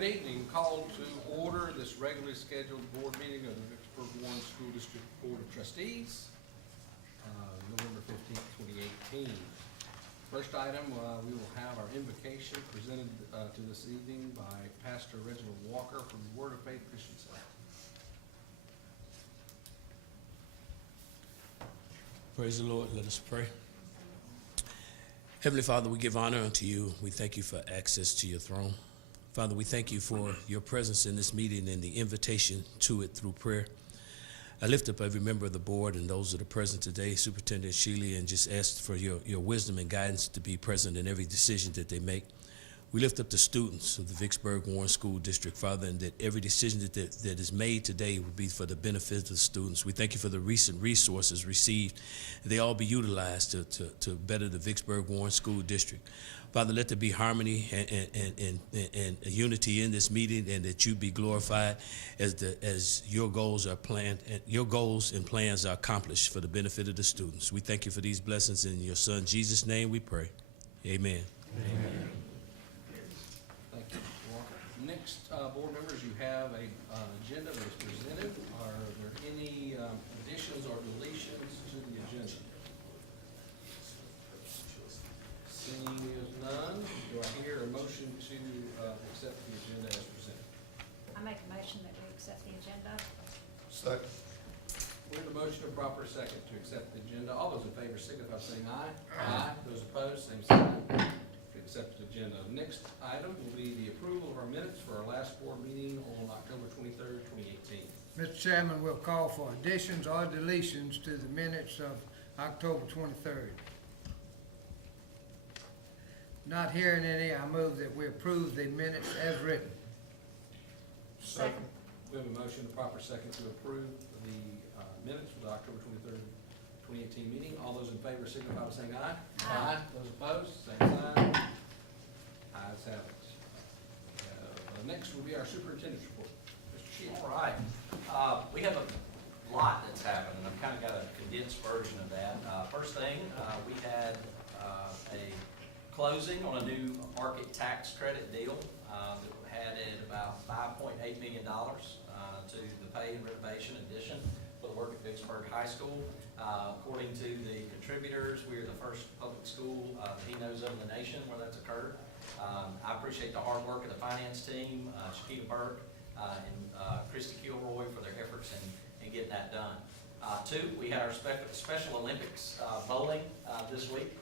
Good evening. Call to order this regularly scheduled board meeting of the Vicksburg Warren School District Board of Trustees, November 15th, 2018. First item, we will have our invocation presented to this evening by Pastor Reginald Walker from the Word of Faith Christian Center. Praise the Lord. Let us pray. Heavenly Father, we give honor unto you. We thank you for access to your throne. Father, we thank you for your presence in this meeting and the invitation to it through prayer. I lift up every member of the board and those that are present today, Superintendent Shealy, and just ask for your wisdom and guidance to be present in every decision that they make. We lift up the students of the Vicksburg Warren School District, Father, and that every decision that is made today will be for the benefit of the students. We thank you for the recent resources received. They all be utilized to better the Vicksburg Warren School District. Father, let there be harmony and unity in this meeting, and that you be glorified as your goals are planned and your goals and plans are accomplished for the benefit of the students. We thank you for these blessings in your Son Jesus' name. We pray. Amen. Amen. Thank you, Mr. Walker. Next, board members, you have an agenda that is presented. Are there any additions or deletions to the agenda? Seeing as none, do I hear a motion to accept the agenda as presented? I make a motion that we accept the agenda. Second. We have a motion and proper second to accept the agenda. All those in favor signify by saying aye. Aye. Those opposed, same sign. To accept the agenda. Next item will be the approval of our minutes for our last board meeting on October 23rd, 2018. Mr. Chairman, we'll call for additions or deletions to the minutes of October 23rd. Not hearing any, I move that we approve the minutes as written. Second. We have a motion and proper second to approve the minutes for the October 23rd, 2018 meeting. All those in favor signify by saying aye. Aye. Those opposed, same sign. Ayes have it. Next will be our superintendent's report. Mr. Shealy. All right. We have a lot that's happened, and I've kind of got a condensed version of that. First thing, we had a closing on a new market tax credit deal that had about $5.8 million to the pay and renovation addition for the work at Vicksburg High School. According to the contributors, we are the first public school he knows of in the nation where that's occurred. I appreciate the hard work of the finance team, Shakita Burke and Christy Kilroy for their efforts in getting that done. Two, we had our Special Olympics bowling this week,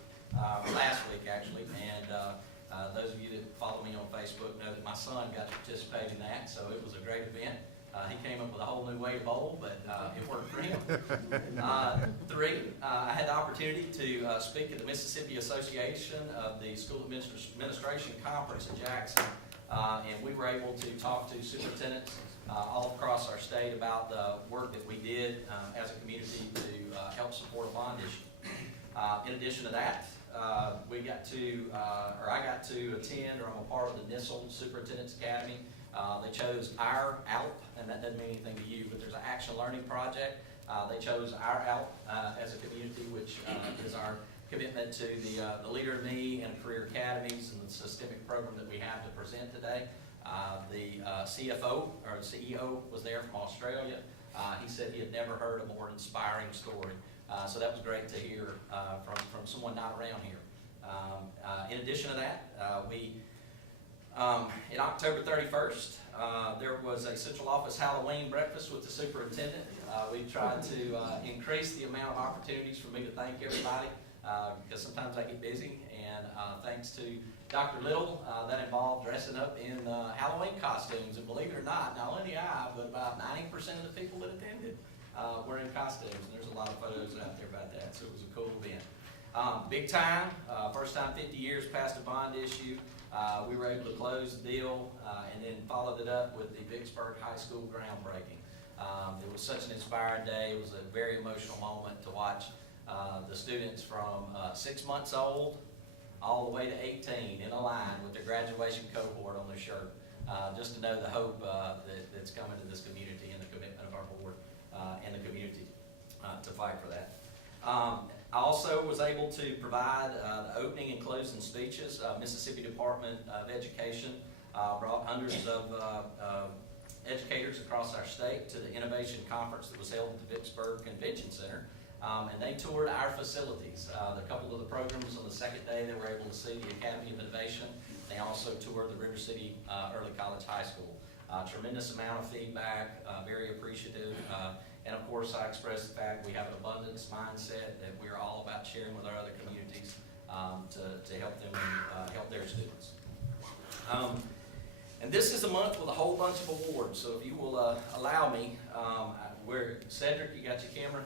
last week actually, and those of you that follow me on Facebook know that my son got to participate in that, so it was a great event. He came up with a whole new way to bowl, but it worked for him. Three, I had the opportunity to speak at the Mississippi Association of the School Administration Conference in Jackson, and we were able to talk to superintendents all across our state about the work that we did as a community to help support a bond issue. In addition to that, I got to attend, or I'm a part of the NISL Superintendent's Academy. They chose our ALP, and that doesn't mean anything to you, but there's an action learning project. They chose our ALP as a community, which is our commitment to the Leader in Me and Career Academies and the systemic program that we have to present today. The CFO, or CEO, was there from Australia. He said he had never heard a more inspiring story. So that was great to hear from someone not around here. In addition to that, in October 31st, there was a central office Halloween breakfast with the superintendent. We tried to increase the amount of opportunities for me to thank everybody because sometimes I get busy. And thanks to Dr. Little, that involved dressing up in Halloween costumes. And believe it or not, not only I, but about 90% of the people that attended were in costumes. And there's a lot of photos out there about that, so it was a cool event. Big time, first time 50 years past a bond issue. We were able to close the deal and then followed it up with the Vicksburg High School groundbreaking. It was such an inspiring day. It was a very emotional moment to watch the students from 6 months old all the way to 18 in a line with their graduation cohort on their shirt. Just to know the hope that's coming to this community and the commitment of our board and the community to fight for that. I also was able to provide the opening and closing speeches. Mississippi Department of Education brought hundreds of educators across our state to the Innovation Conference that was held at the Vicksburg Convention Center. And they toured our facilities. A couple of the programs on the second day, they were able to see the Academy of Innovation. They also toured the River City Early College High School. Tremendous amount of feedback, very appreciative. And of course, I expressed the fact we have an abundance mindset, that we're all about sharing with our other communities to help them help their students. And this is a month with a whole bunch of awards, so if you will allow me, Cedric, you got your camera?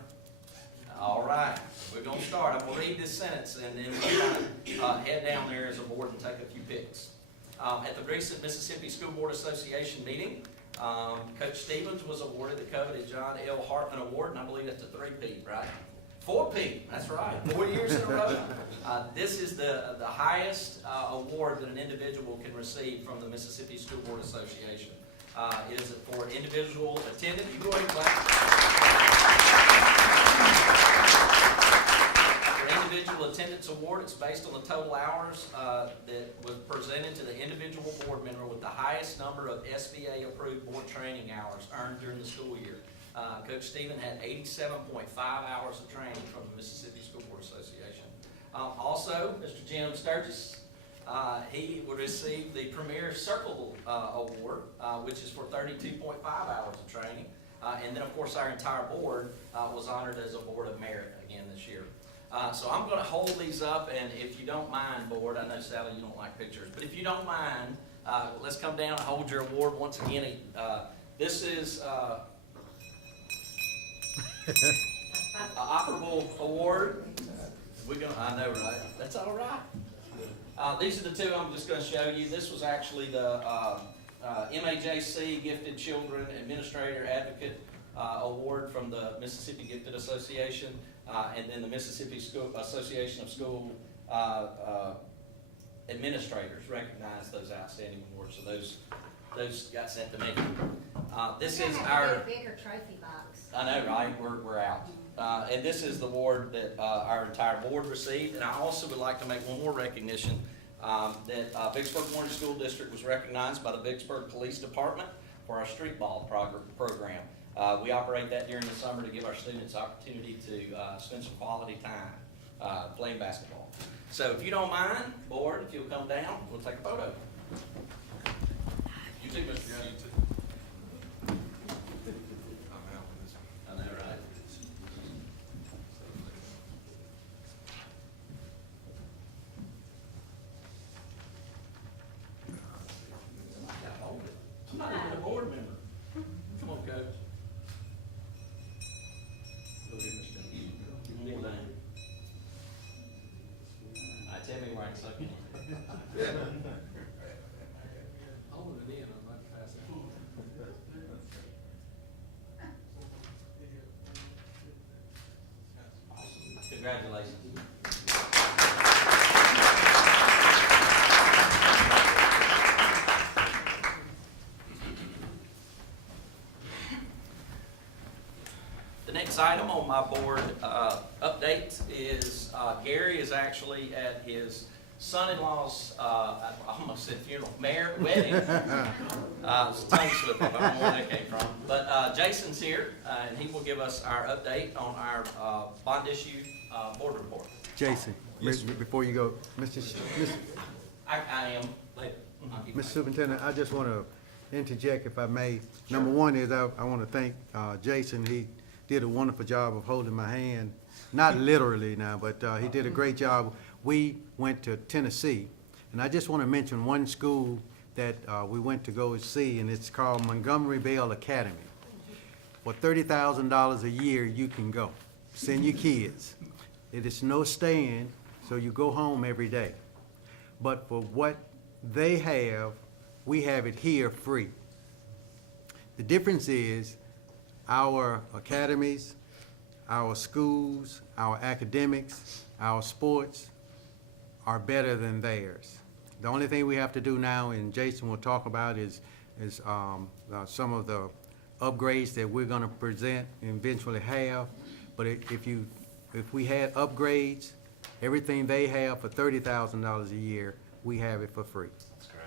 All right, we're gonna start. I'm gonna read this sentence and then we'll kind of head down there as a board and take a few picks. At the recent Mississippi School Board Association meeting, Coach Stevens was awarded the coveted John L. Hartman Award, and I believe that's a 3-peat, right? 4-peat, that's right, 4 years in a row. This is the highest award that an individual can receive from the Mississippi School Board Association. It is for individual attendance. You go ahead and clap. Individual Attendance Award. It's based on the total hours that was presented to the individual board member with the highest number of SBA-approved board training hours earned during the school year. Coach Stephen had 87.5 hours of training from the Mississippi School Board Association. Also, Mr. Jim Sturgis, he would receive the Premier Circle Award, which is for 32.5 hours of training. And then, of course, our entire board was honored as a Board of Merit again this year. So I'm going to hold these up, and if you don't mind, board, I know, Sally, you don't like pictures, but if you don't mind, let's come down and hold your award once again. This is an operable award. I know, right? That's all right. These are the two I'm just going to show you. This was actually the MAJC Gifted Children Administrator Advocate Award from the Mississippi Gifted Association. And then the Mississippi Association of School Administrators recognized those outstanding awards. So those got sent to me. This is our bigger trophy box. I know, right? We're out. And this is the award that our entire board received. And I also would like to make one more recognition that Vicksburg Orange School District was recognized by the Vicksburg Police Department for our street ball program. We operate that during the summer to give our students opportunity to spend some quality time playing basketball. So if you don't mind, board, if you'll come down, we'll take a photo. You too, Mr. Young. You too. I know, right? Somebody get a board member. Come on, coach. Tell me where I can suck in. Hold it in, I'm not passing. Awesome. Congratulations. The next item on my board update is Gary is actually at his son-in-law's, I almost said funeral, wedding. It's a tongue slip, I don't know where that came from. But Jason's here, and he will give us our update on our bond issue board report. Jason, before you go, I am later. Mr. Superintendent, I just want to interject if I may. Number one is I want to thank Jason. He did a wonderful job of holding my hand, not literally now, but he did a great job. We went to Tennessee, and I just want to mention one school that we went to go see, and it's called Montgomery Bell Academy. For $30,000 a year, you can go. Send your kids. It is no staying, so you go home every day. But for what they have, we have it here free. The difference is our academies, our schools, our academics, our sports are better than theirs. The only thing we have to do now, and Jason will talk about, is some of the upgrades that we're going to present and eventually have. But if we had upgrades, everything they have for $30,000 a year, we have it for free. That's great.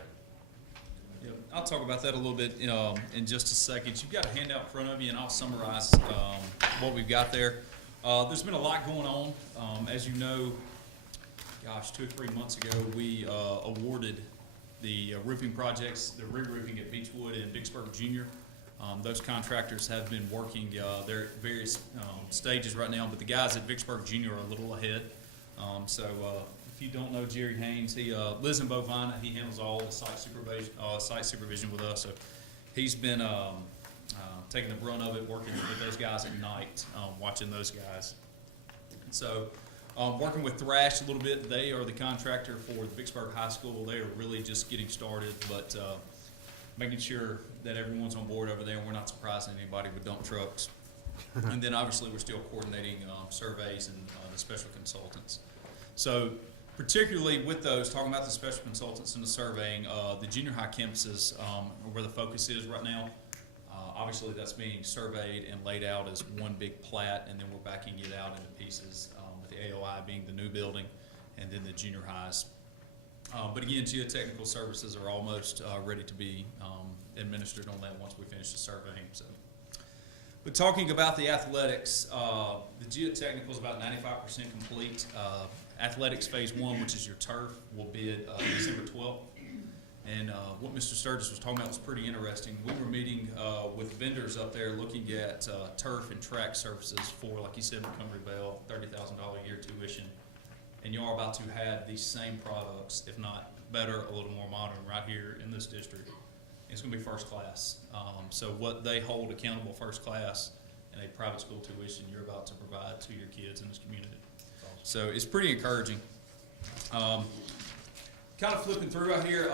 I'll talk about that a little bit in just a second. You've got a handout in front of you, and I'll summarize what we've got there. There's been a lot going on. As you know, gosh, 2 or 3 months ago, we awarded the roofing projects, the re-roofing at Beechwood and Vicksburg Junior. Those contractors have been working, they're at various stages right now, but the guys at Vicksburg Junior are a little ahead. If you don't know Jerry Haynes, he lives in Bovina. He handles all the site supervision with us. So he's been taking the brunt of it, working with those guys at night, watching those guys. So working with Thrash a little bit. They are the contractor for the Vicksburg High School. They are really just getting started, but making sure that everyone's on board over there, and we're not surprising anybody with dump trucks. And then obviously we're still coordinating surveys and the special consultants. So particularly with those, talking about the special consultants and the surveying, the junior high campuses are where the focus is right now. Obviously that's being surveyed and laid out as one big plat, and then we're backing it out into pieces, with the AOI being the new building and then the junior highs. But again, geotechnical services are almost ready to be administered on that once we finish the surveying. So, but talking about the athletics, the geotechnical is about 95% complete. Athletics phase 1, which is your turf, will bid December 12th. And what Mr. Sturgis was talking about was pretty interesting. We were meeting with vendors up there looking at turf and track services for, like you said, Montgomery Bell, $30,000 a year tuition. And you are about to have these same products, if not better, a little more modern, right here in this district. It's going to be first class. So what they hold accountable first class in a private school tuition, you're about to provide to your kids in this community. So it's pretty encouraging. Kind of flipping through right here,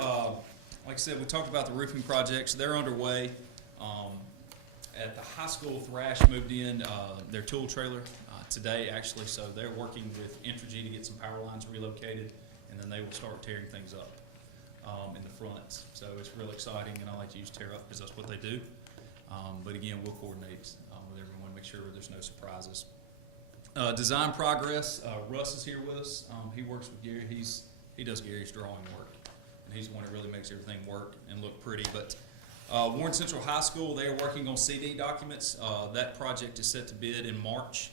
like I said, we talked about the roofing projects. They're underway. At the high school, Thrash moved in their tool trailer today, actually, so they're working with Entergy to get some power lines relocated, and then they will start tearing things up in the front. So it's real exciting, and I like to use tear up because that's what they do. But again, we'll coordinate with everyone, make sure there's no surprises. Design progress, Russ is here with us. He works with Gary. He does Gary's drawing work, and he's the one that really makes everything work and look pretty. But Warren Central High School, they are working on CD documents. That project is set to bid in March.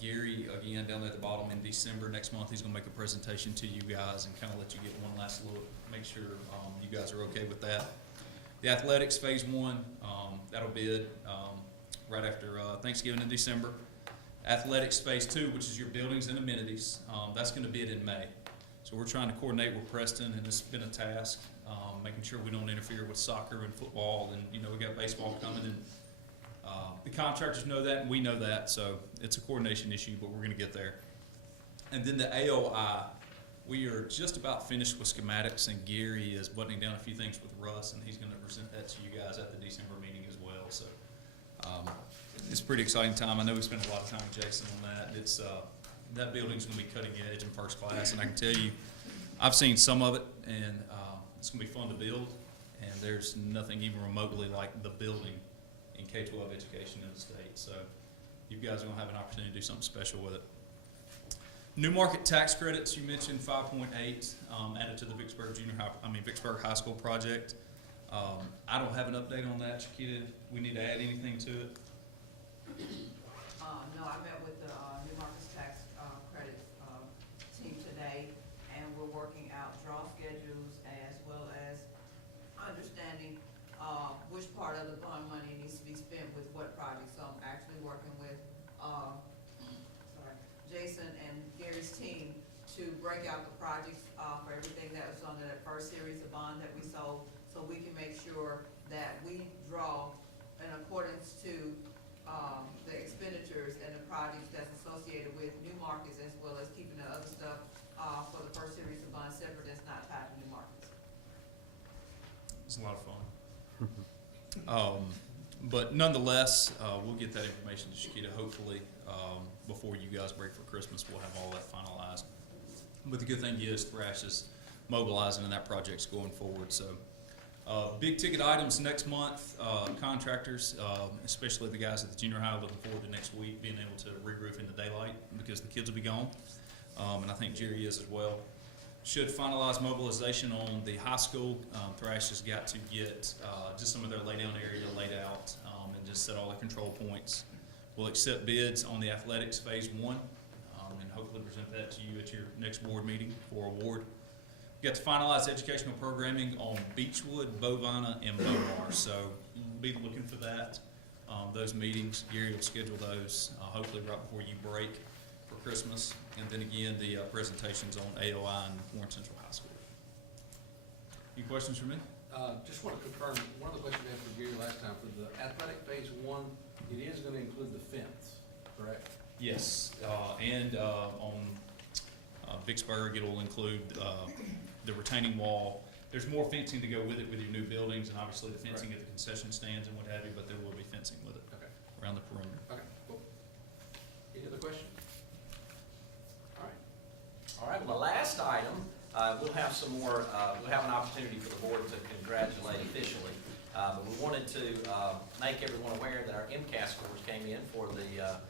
Gary, again, down there at the bottom, in December next month, he's going to make a presentation to you guys and kind of let you get one last look, make sure you guys are okay with that. The athletics phase 1, that'll bid right after Thanksgiving in December. Athletics phase 2, which is your buildings and amenities, that's going to bid in May. So we're trying to coordinate with Preston, and it's been a task, making sure we don't interfere with soccer and football, and you know we got baseball coming, and the contractors know that, and we know that, so it's a coordination issue, but we're going to get there. And then the AOI, we are just about finished with schematics, and Gary is buttoning down a few things with Russ, and he's going to present that to you guys at the December meeting as well. So it's a pretty exciting time. I know we spent a lot of time with Jason on that. It's that building's going to be cutting edge and first class, and I can tell you, I've seen some of it, and it's going to be fun to build, and there's nothing even remotely like the building in K-12 education in the state. So you guys are going to have an opportunity to do something special with it. New market tax credits, you mentioned 5.8 added to the Vicksburg Vicksburg High School project. I don't have an update on that, Chiquita. We need to add anything to it? No, I met with the New Markets Tax Credit team today, and we're working out draw schedules as well as understanding which part of the bond money needs to be spent with what project. So I'm actually working with Jason and Gary's team to break out the projects for everything that was under that first series of bond that we sold, so we can make sure that we draw in accordance to the expenditures and the projects that's associated with New Markets, as well as keeping the other stuff for the first series of bonds separate that's not tied to New Markets. It's a lot of fun. But nonetheless, we'll get that information to Chiquita hopefully before you guys break for Christmas. We'll have all that finalized. But the good thing is Thrash is mobilizing and that project's going forward. So big ticket items next month, contractors, especially the guys at the junior high, looking forward to next week being able to re-roof in the daylight because the kids will be gone. And I think Jerry is as well. should finalize mobilization on the high school. Thrash has got to get just some of their laydown area laid out and just set all the control points. We'll accept bids on the athletics phase 1 and hopefully present that to you at your next board meeting for award. We got to finalize educational programming on Beechwood, Bovina, and Bomar. So be looking for that. Those meetings, Gary will schedule those hopefully right before you break for Christmas. And then again, the presentations on AOI and Warren Central High School. Any questions for me? Just want to confirm, one of the questions I had for Gary last time, for the athletic phase 1, it is going to include the fence, correct? Yes, and on Vicksburg, it'll include the retaining wall. There's more fencing to go with it with your new buildings, and obviously the fencing at the concession stands and what have you, but there will be fencing with it Okay. around the perimeter. Okay, cool. Any other questions? All right. All right, well, the last item, we'll have some more, we'll have an opportunity for the board to congratulate officially. But we wanted to make everyone aware that our MCAS scores came in for the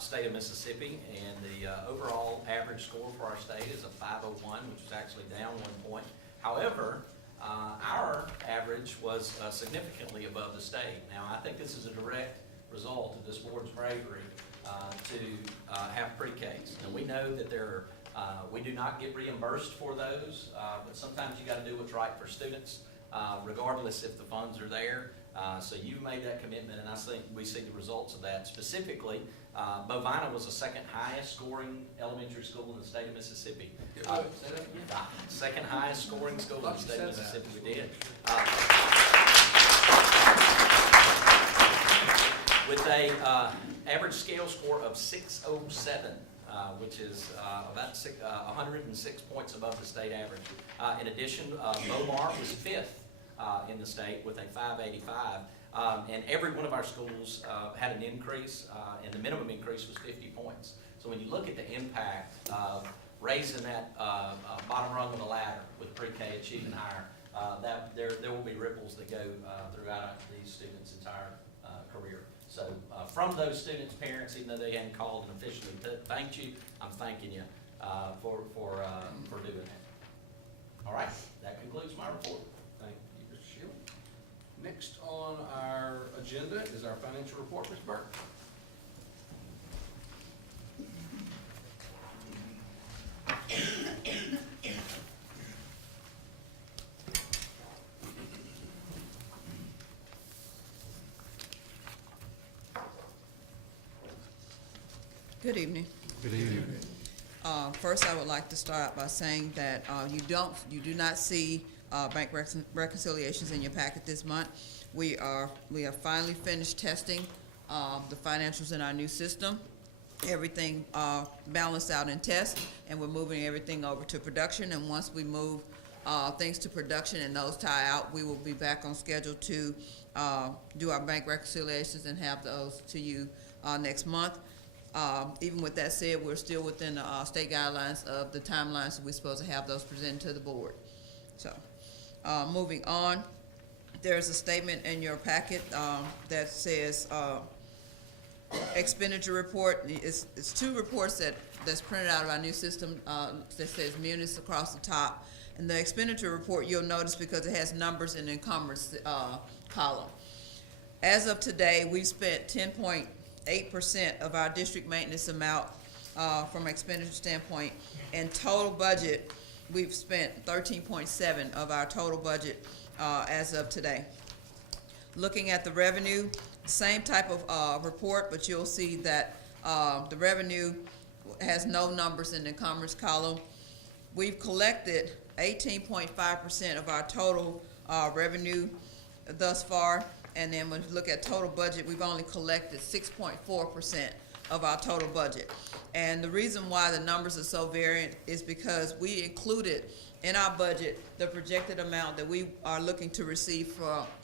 state of Mississippi, and the overall average score for our state is a 501, which is actually down 1 point. However, our average was significantly above the state. Now, I think this is a direct result of this board's bravery to have pre-Ks. And we know that we do not get reimbursed for those, but sometimes you got to do what's right for students, regardless if the funds are there. So you've made that commitment, and I think we see the results of that. Specifically, Bovina was the second highest scoring elementary school in the state of Mississippi. Say that again? Second highest scoring school in the state of Mississippi, we did. With a average scale score of 607, which is about 106 points above the state average. In addition, Bomar was 5th in the state with a 585. And every one of our schools had an increase, and the minimum increase was 50 points. So when you look at the impact of raising that bottom rung of the ladder with pre-K achieving higher, there will be ripples that go throughout these students' entire career. So from those students' parents, even though they hadn't called and officially thanked you, I'm thanking you for doing that. All right, that concludes my report. Thank you, Mr. Shealy. Next on our agenda is our financial report, Ms. Burke. Good evening. Good evening. First, I would like to start out by saying that you do not see bank reconciliations in your packet this month. We have finally finished testing the financials in our new system. Everything balanced out in test, and we're moving everything over to production. And once we move things to production and those tie out, we will be back on schedule to do our bank reconciliations and have those to you next month. Even with that said, we're still within the state guidelines of the timelines that we're supposed to have those presented to the board. So, moving on, there's a statement in your packet that says expenditure report. It's two reports that's printed out of our new system that says munis across the top. And the expenditure report, you'll notice because it has numbers in the encumbrance column. As of today, we've spent 10.8% of our district maintenance amount from an expenditure standpoint. And total budget, we've spent 13.7 of our total budget as of today. Looking at the revenue, same type of report, but you'll see that the revenue has no numbers in the encumbrance column. We've collected 18.5% of our total revenue thus far. And then when you look at total budget, we've only collected 6.4% of our total budget. And the reason why the numbers are so variant is because we included in our budget the projected amount that we are looking to receive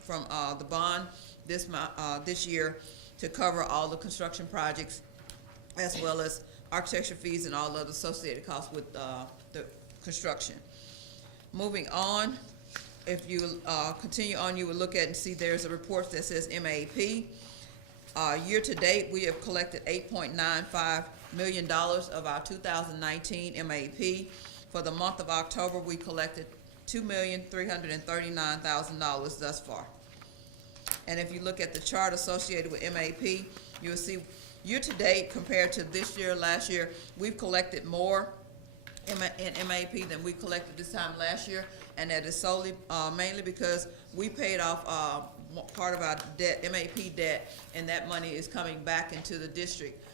from the bond this year to cover all the construction projects, as well as architecture fees and all other associated costs with the construction. Moving on. If you continue on, you will look at and see there's a report that says MAP. Year to date, we have collected $8.95 million of our 2019 MAP For the month of October, we collected $2,339,000 thus far. And if you look at the chart associated with MAP, you'll see year-to-date compared to this year, last year, we've collected more in MAP than we collected this time last year, and that is solely, mainly because we paid off, part of our debt, MAP debt, and that money is coming back into the district,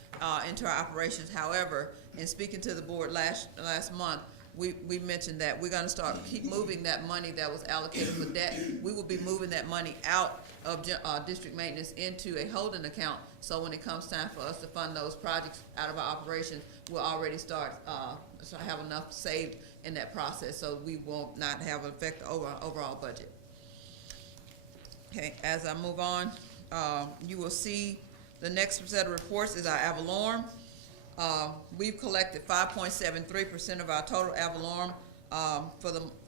into our operations. However, in speaking to the board last month, we mentioned that we're gonna keep moving that money that was allocated for debt. We will be moving that money out of, district maintenance into a holding account, so when it comes time for us to fund those projects out of our operations, we'll already start, have enough saved in that process, so we will not have an effect over our overall budget. Okay, as I move on, you will see the next set of reports is our ad valorem. We've collected 5.73% of our total ad valorem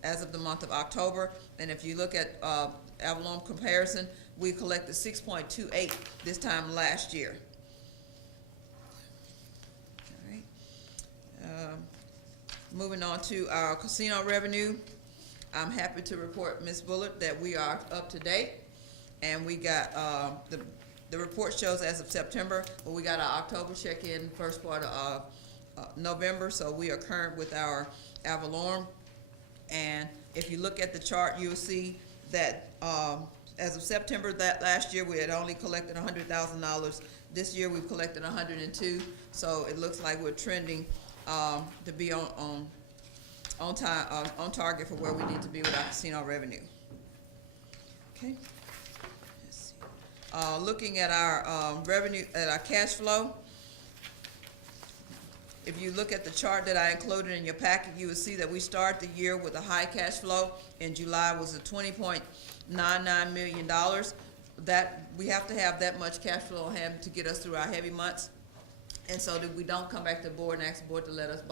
as of the month of October, and if you look at ad valorem comparison, we collected 6.28 this time last year. All right. Moving on to our casino revenue, I'm happy to report, Ms. Bullard, that we are up to date, and we got the report shows as of September, but we got our October check-in first part of November, so we are current with our ad valorem. And if you look at the chart, you'll see that as of September last year, we had only collected $100,000. This year, we've collected 102, so it looks like we're trending to be on target for where we need to be with our casino revenue. Okay. Let's see. Looking at our revenue, at our cash flow, if you look at the chart that I included in your packet, you will see that we start the year with a high cash flow. In July was a $20.99 million. That we have to have that much cash flow on hand to get us through our heavy months, and so that we don't come back to the board and ask the board to let us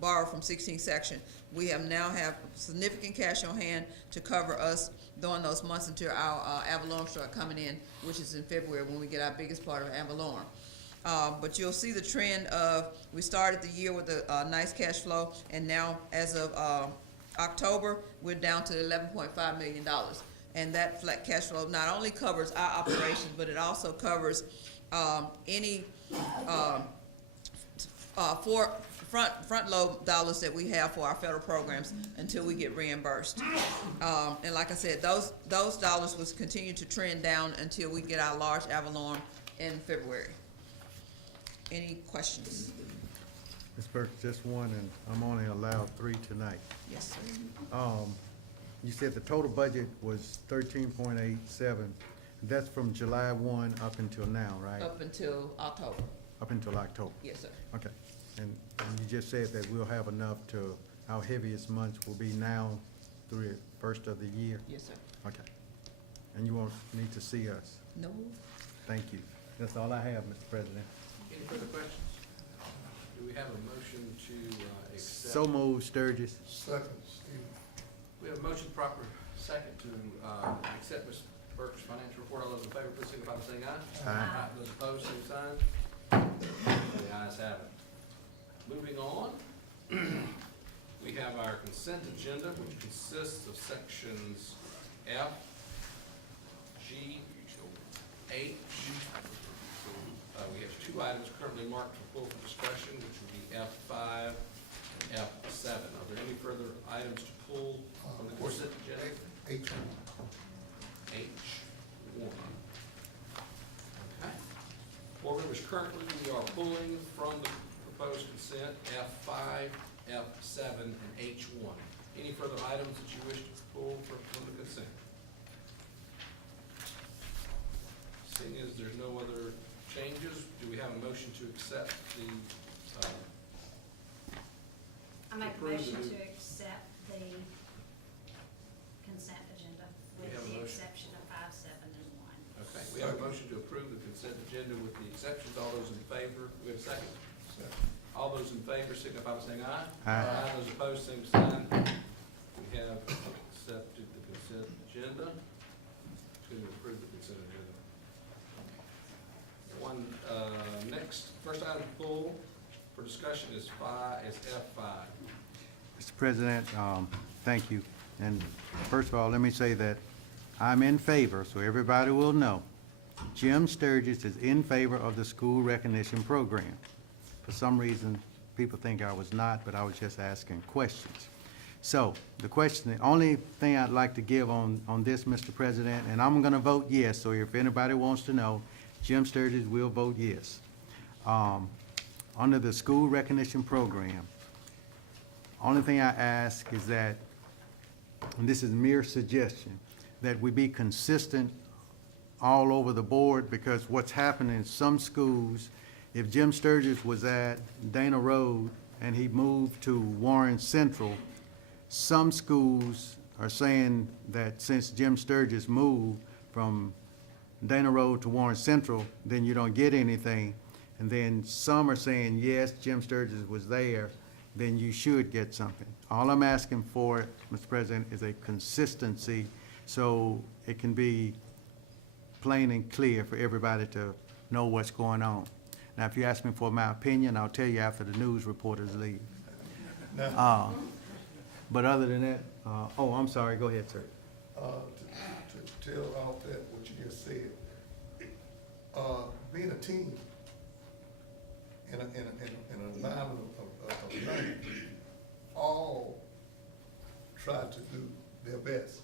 borrow from 16th section. We now have significant cash on hand to cover us during those months until our ad valorem start coming in, which is in February when we get our biggest part of ad valorem. But you'll see the trend of, we started the year with a nice cash flow, and now as of October, we're down to $11.5 million. And that flat cash flow not only covers our operations, but it also covers any front load dollars that we have for our federal programs until we get reimbursed. And like I said, those dollars will continue to trend down until we get our large ad valorem in February. Any questions? Ms. Burke, just one, and I'm only allowed 3 tonight. Yes, sir. You said the total budget was 13.87. That's from July 1 up until now, right? Up until October. Up until October? Yes, sir. Okay. And you just said that we'll have enough to, our heaviest months will be now through the first of the year? Yes, sir. Okay. And you won't need to see us? No. Thank you. That's all I have, Mr. President. Any further questions? Do we have a motion to accept? So moved, Sturgis. Second, Steve. We have a motion proper second to accept Ms. Burke's financial report. All those in favor, please signify by saying aye. Aye. Those opposed, same sign. The ayes have it. Moving on, we have our consent agenda, which consists of sections F, G, H. We have 2 items currently marked for pull for discussion, which would be F5 and F7. Are there any further items to pull from the consent agenda? H1. H1. Okay. Board members, currently we are pulling from the proposed consent F5, F7, and H1. Any further items that you wish to pull from the consent? Seeing as there's no other changes, do we have a motion to accept the, I make a Approve motion the- to accept the consent agenda We with have a the motion. exception of 5, 7, and 1. okay, we have a motion to approve the consent agenda with the exceptions. All those in favor, we have a second. All those in favor signify by saying aye. Aye. Those opposed, same sign. We have accepted the consent agenda. To approve the consent agenda. Next, first item to pull for discussion is F5. President, thank you. And first of all, let me say that I'm in favor, so everybody will know. Jim Sturgis is in favor of the school recognition program. For some reason, people think I was not, but I was just asking questions. So, the only thing I'd like to give on this, Mr. President, and I'm gonna vote yes, so if anybody wants to know, Jim Sturgis will vote yes. Under the school recognition program, only thing I ask is that, and this is mere suggestion, that we be consistent all over the board, because what's happening in some schools, if Jim Sturgis was at Dana Road and he moved to Warren Central, some schools are saying that since Jim Sturgis moved from Dana Road to Warren Central, then you don't get anything. And then some are saying, yes, Jim Sturgis was there, then you should get something. All I'm asking for, Mr. President, is a consistency so it can be plain and clear for everybody to know what's going on. Now, if you ask me for my opinion, I'll tell you after the news reporters leave. But other than that, oh, I'm sorry, go ahead, sir. To tell off that, what you just said, being a team in an environment of learning, all try to do their best.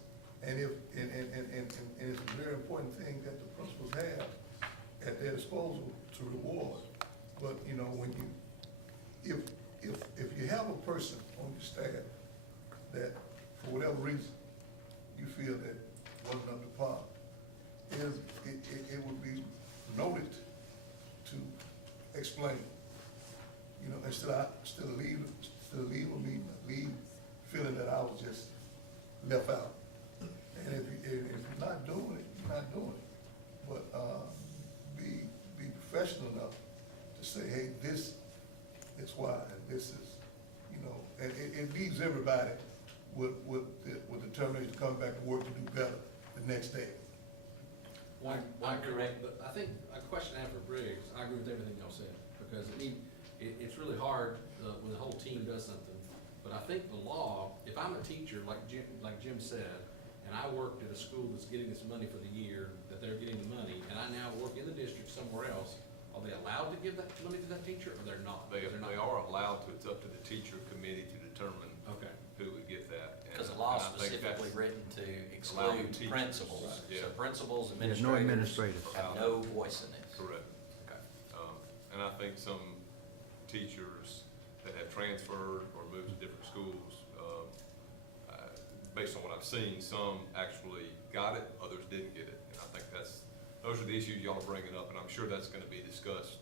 And it's a very important thing that the principals have at their disposal to reward. But, you know, when if you have a person on your staff that, for whatever reason, you feel that wasn't up to par, it would be noted to explain. You know, instead of leaving a meeting, leave feeling that I was just left out. And if you're not doing it, you're not doing it. But be professional enough to say, hey, this is why, and this is, you know, and it leaves everybody with determination to come back to work to do better the next day. One correct, but I think a question I have for Briggs, I agree with everything y'all said, because it's really hard when the whole team does something. But I think the law, if I'm a teacher, like Jim said, and I worked at a school that's getting this money for the year, that they're getting the money, and I now work in the district somewhere else, are they allowed to give that money to that teacher, or they're not? They are allowed to. It's up to the teacher committee to determine Okay. who would get that. Because the law And I think specifically that's written to allowing exclude teachers, principals. yeah. So principals, There's no administrators administrators. have no voice in this. correct. Okay. And I think some teachers that have transferred or moved to different schools, based on what I've seen, some actually got it, others didn't get it. And I think those are the issues y'all are bringing up, and I'm sure that's gonna be discussed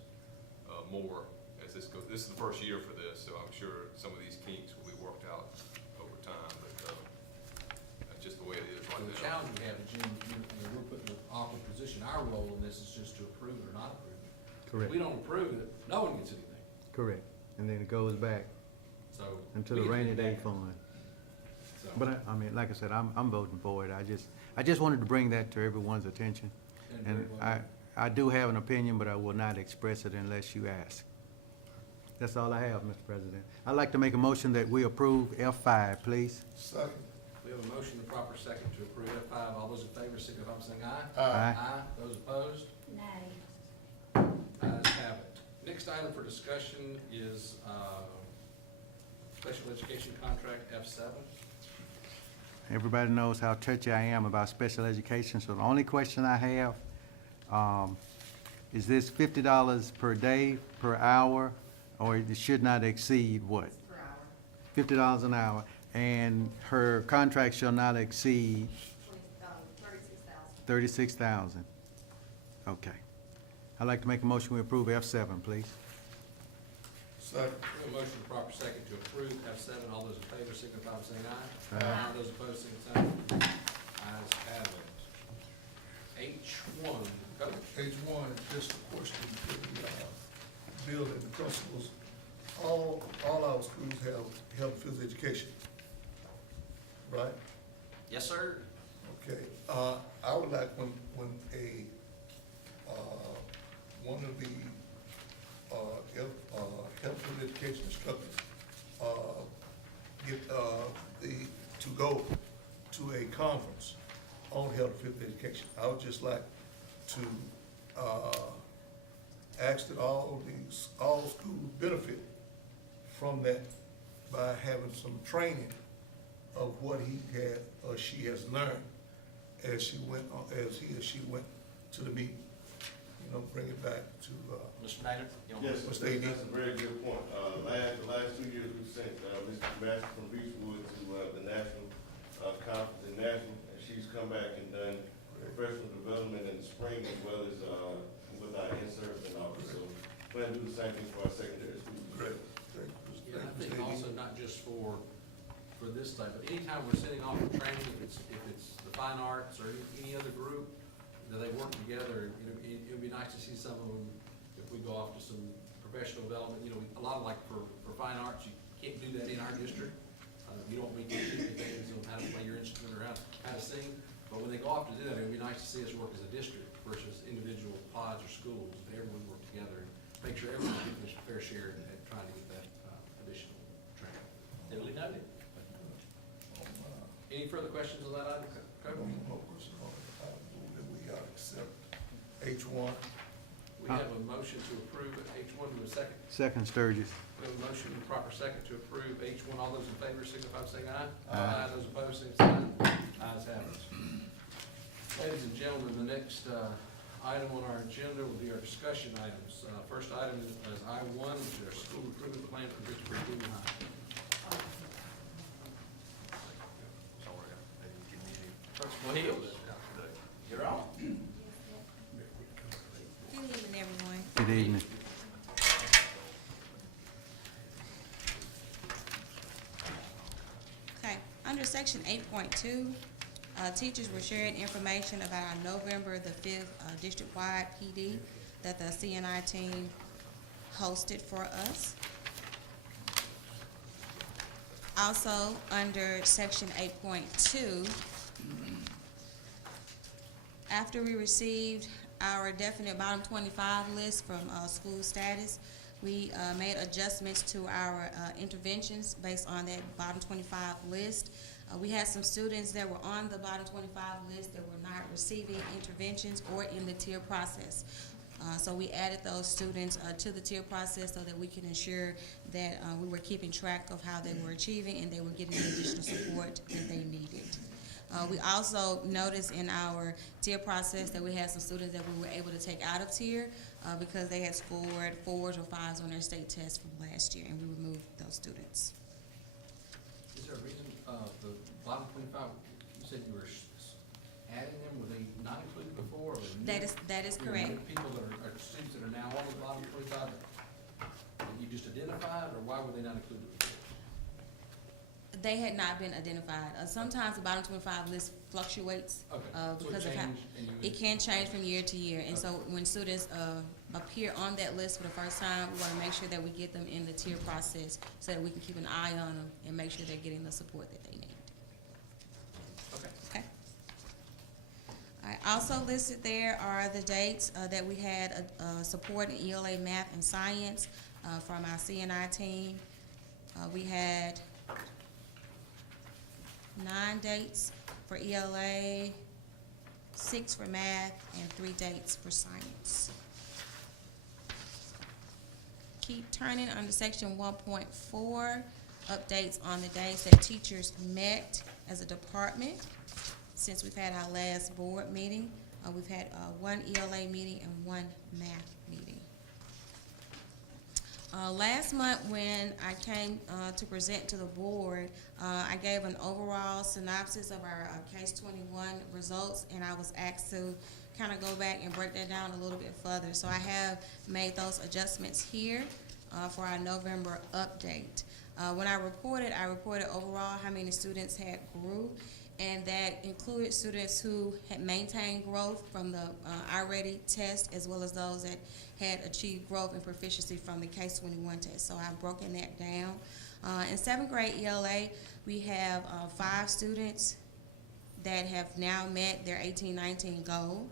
more as this goes. This is the first year for this, so I'm sure some of these kinks will be worked out over time, but that's just the way it is right The now. challenge we have, Jim, we're put in an awkward position. Our role in this is just to approve it or not approve it. Correct. If we don't approve it, no one gets anything. Correct. And then it goes back So. into the we get rainy day feedback. fund. So- But I mean, like I said, I'm voting for it. I just wanted to bring that to everyone's attention. And I do have an opinion, but I will not express it unless you ask. That's all I have, Mr. President. I'd like to make a motion that we approve F5, please. Second. We have a motion, the proper second, to approve F5. All those in favor, signify by saying aye. Aye. Aye. Those opposed? Nay. Ayes have it. Next item for discussion is special education contract F7. Everybody knows how touchy I am about special education, so the only question I have, is this $50 per day, per hour, or it should not exceed what? Per hour. $50 an hour, and her contract shall not exceed 36,000. Okay. I'd like to make a motion we approve F7, please. Second. We have a motion, the proper second, to approve F7. All those in favor, signify by saying aye. Aye. Those opposed, same sign. Ayes have it. H1, go. H1 is just a question for the building, the principals. All our schools have health and physical education, right? Yes, sir. Okay, I would like when one of the health and education instructors to go to a conference on health and physical education. I would just like to, ask that all schools benefit from that by having some training of what he had, or she has learned as he or she went to the meeting. You know, bring it back to, Mr. Nader? you want- Yes, What's that's the- a very good point. The last 2 years we've sent Mr. Master from Vicksburg to the national conference in national, and she's come back and done professional development in the spring as well as with our in-service and all. So plan to do the same thing for our secondary schools. great. Yeah, I think also not just for this type, but anytime we're sending off for training, if it's the fine arts or any other group, that they work together, it'd be nice to see some of them, if we go off to some professional development, a lot of like for fine arts, you can't do that in our district. You don't mean to teach things on how to play your instrument or how to sing, but when they go off to do that, it'd be nice to see us work as a district versus individual pods or schools, if everyone work together and make sure everyone gets a fair share and trying to get that additional training. Duly noted. Any further questions on that item? Coach? One more question on it. I move that we accept H1. We have a motion to approve H1 in a second. Second Sturgis. We have a motion and proper second to approve H1. All those in favor signify by saying aye. Aye. Those opposed, same sign. Ayes have it. Ladies and gentlemen, the next item on our agenda will be our discussion items. First item is I1, which is our school recruitment plan for Vicksburg Junior High. Principal Hills, you're on. Good evening, everyone. Good evening. Okay, under section 8.2, teachers were sharing information about our November the 5th district-wide PD that the CNI team hosted for us. Also, under section 8.2, after we received our definite bottom 25 list from school status, we made adjustments to our interventions based on that bottom 25 list. We had some students that were on the bottom 25 list that were not receiving interventions or in the tier process. So we added those students to the tier process so that we can ensure that we were keeping track of how they were achieving and they were getting the additional support that they needed. We also noticed in our tier process that we had some students that we were able to take out of tier because they had scored 4s or 5s on their state test from last year, and we removed those students. Is there a reason, the bottom 25, you said you were adding them, were they not included before? Or That is correct. People that are students that are now on the bottom 25, that you just identified, or why were they not included before? They had not been identified. Sometimes the bottom 25 list fluctuates Okay, so it because of how changed and you would- it can change from year to year. And so when students appear on that list for the first time, we want to make sure that we get them in the tier process so that we can keep an eye on them and make sure they're getting the support that they need. Okay. Okay. All right. Also listed there are the dates that we had support in ELA math and science from our CNI team. We had 9 dates for ELA, 6 for math, and 3 dates for science. Keep turning under section 1.4, updates on the days that teachers met as a department. Since we've had our last board meeting, we've had 1 ELA meeting and 1 math meeting. Last month when I came to present to the board, I gave an overall synopsis of our Case 21 results, and I was asked to kind of go back and break that down a little bit further. So I have made those adjustments here for our November update. When I reported overall how many students had grew, and that included students who had maintained growth from the iReady test, as well as those that had achieved growth and proficiency from the Case 21 test. So I've broken that down. In 7th grade ELA, we have 5 students that have now met their 18-19 goal.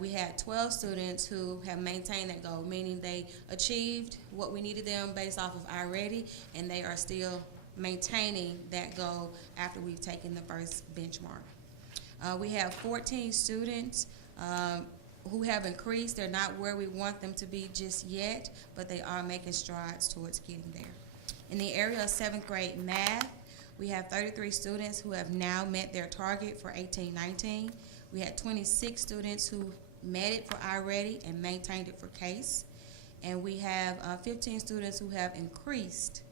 We had 12 students who have maintained that goal, meaning they achieved what we needed them based off of iReady, and they are still maintaining that goal after we've taken the first benchmark. We have 14 students who have increased. They're not where we want them to be just yet, but they are making strides towards getting there. In the area of 7th grade math, we have 33 students who have now met their target for 18-19. We had 26 students who met it for iReady and maintained it for CASE. And we have 15 students who have increased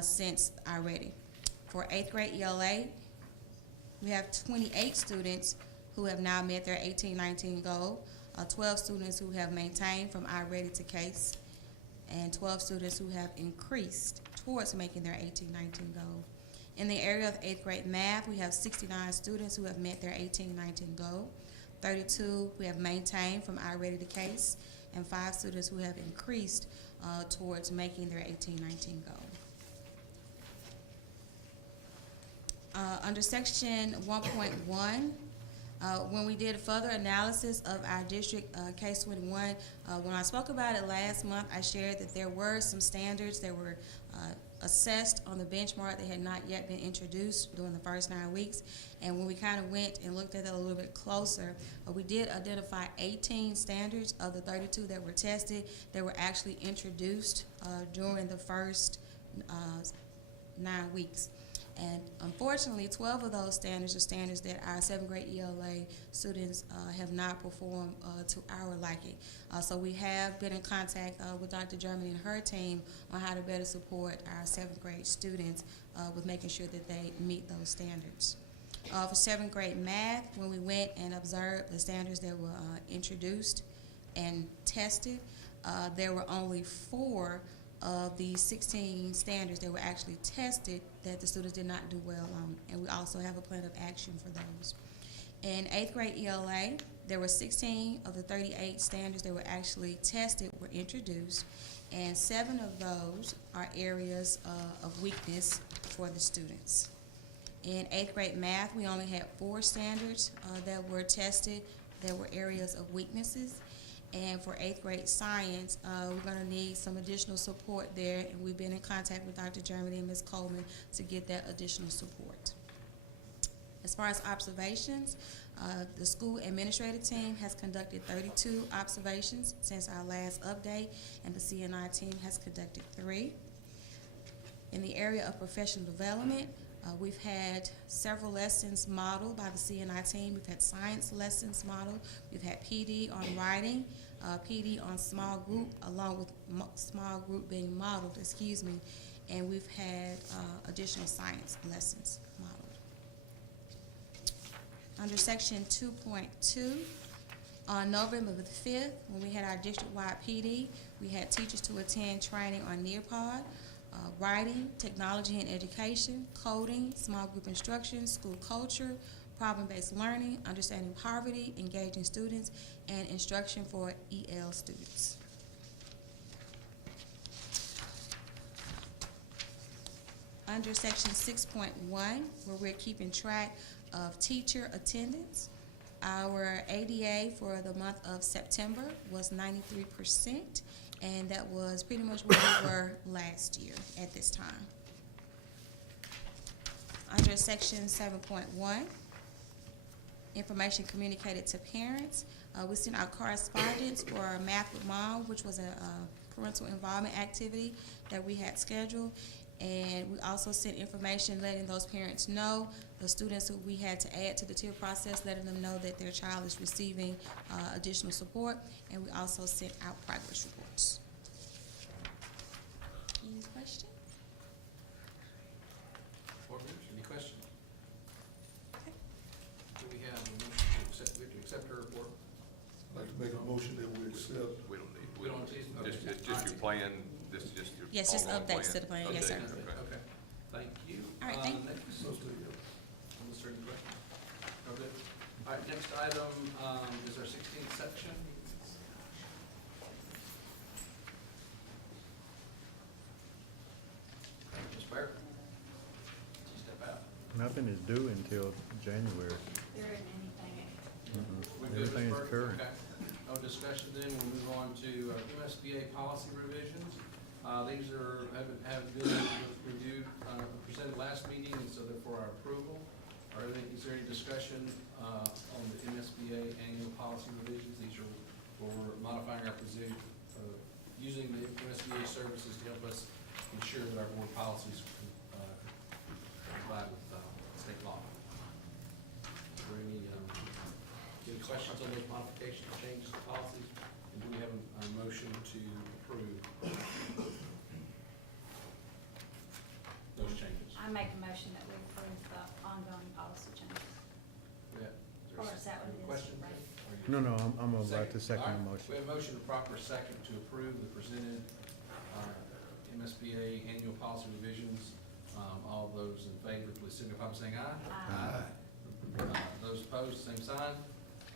since iReady. For 8th grade ELA, we have 28 students who have now met their 18-19 goal, 12 students who have maintained from iReady to CASE, and 12 students who have increased towards making their 18-19 goal. In the area of 8th grade math, we have 69 students who have met their 18-19 goal, 32 who have maintained from iReady to CASE, and 5 students who have increased towards making their 18-19 goal. Under section 1.1, when we did further analysis of our district Case 21, when I spoke about it last month, I shared that there were some standards that were assessed on the benchmark that had not yet been introduced during the first 9 weeks. And when we kind of went and looked at that a little bit closer, we did identify 18 standards of the 32 that were tested that were actually introduced during the first 9 weeks. And unfortunately, 12 of those standards are standards that our 7th grade ELA students have not performed to our liking. So we have been in contact with Dr. Germany and her team on how to better support our 7th grade students with making sure that they meet those standards. For 7th grade math, when we went and observed the standards that were introduced and tested, there were only 4 of the 16 standards that were actually tested that the students did not do well on, and we also have a plan of action for those. In 8th grade ELA, there were 16 of the 38 standards that were actually tested were introduced, and 7 of those are areas of weakness for the students. In 8th grade math, we only had 4 standards that were tested that were areas of weaknesses. And for 8th grade science, we're going to need some additional support there, and we've been in contact with Dr. Germany and Ms. Coleman to get that additional support. As far as observations, the school administrative team has conducted 32 observations since our last update, and the CNI team has conducted 3. In the area of professional development, we've had several lessons modeled by the CNI team. We've had science lessons modeled. We've had PD on writing, PD on small group, along with small group being modeled, and we've had additional science lessons modeled. Under section 2.2, on November the 5th, when we had our district-wide PD, we had teachers to attend training on Nearpod, writing, technology and education, coding, small group instruction, school culture, problem-based learning, understanding poverty, engaging students, and instruction for EL students. Under section 6.1, where we're keeping track of teacher attendance, our ADA for the month of September was 93%. And that was pretty much where we were last year at this time. Under section 7.1, information communicated to parents, we sent out correspondence for Math with Mom, which was a parental involvement activity that we had scheduled. And we also sent information letting those parents know, the students who we had to add to the tier process, letting them know that their child is receiving additional support. And we also sent out progress reports. Any questions? Board members, any questions? Okay. Do we have a motion to accept her report? I'd like to make a motion that we accept. We don't need. We don't need- okay. Just your plan, this is just your. Yes, just ongoing updates to the plan. Yes, sir. Updates, okay. Okay, thank you. All right, thank you. Next, So, yeah. unless there are any questions? No, good. All right, next item is our 16th section. Ms. Bear? Step out. Nothing is due until January. There isn't anything. We good, Ms. Everything is Burke? current. Okay. No discussion then, we'll move on to MSBA policy revisions. These have been reviewed, presented last meeting, and so they're for our approval. Is there any discussion on the MSBA annual policy revisions? These are for modifying our position, using the MSBA services to help us ensure that our board policies comply with state law. Is there any questions on those modifications, changes to policies? And do we have a motion to approve those changes? I make a motion that we approve the ongoing policy changes. Yeah. Or is that what it is? Question? Right. No, I'm about to second the All right. motion. We have a motion and proper second to approve the presented MSBA annual policy revisions. All those in favor, please signify by saying aye. Aye. Those opposed, same sign.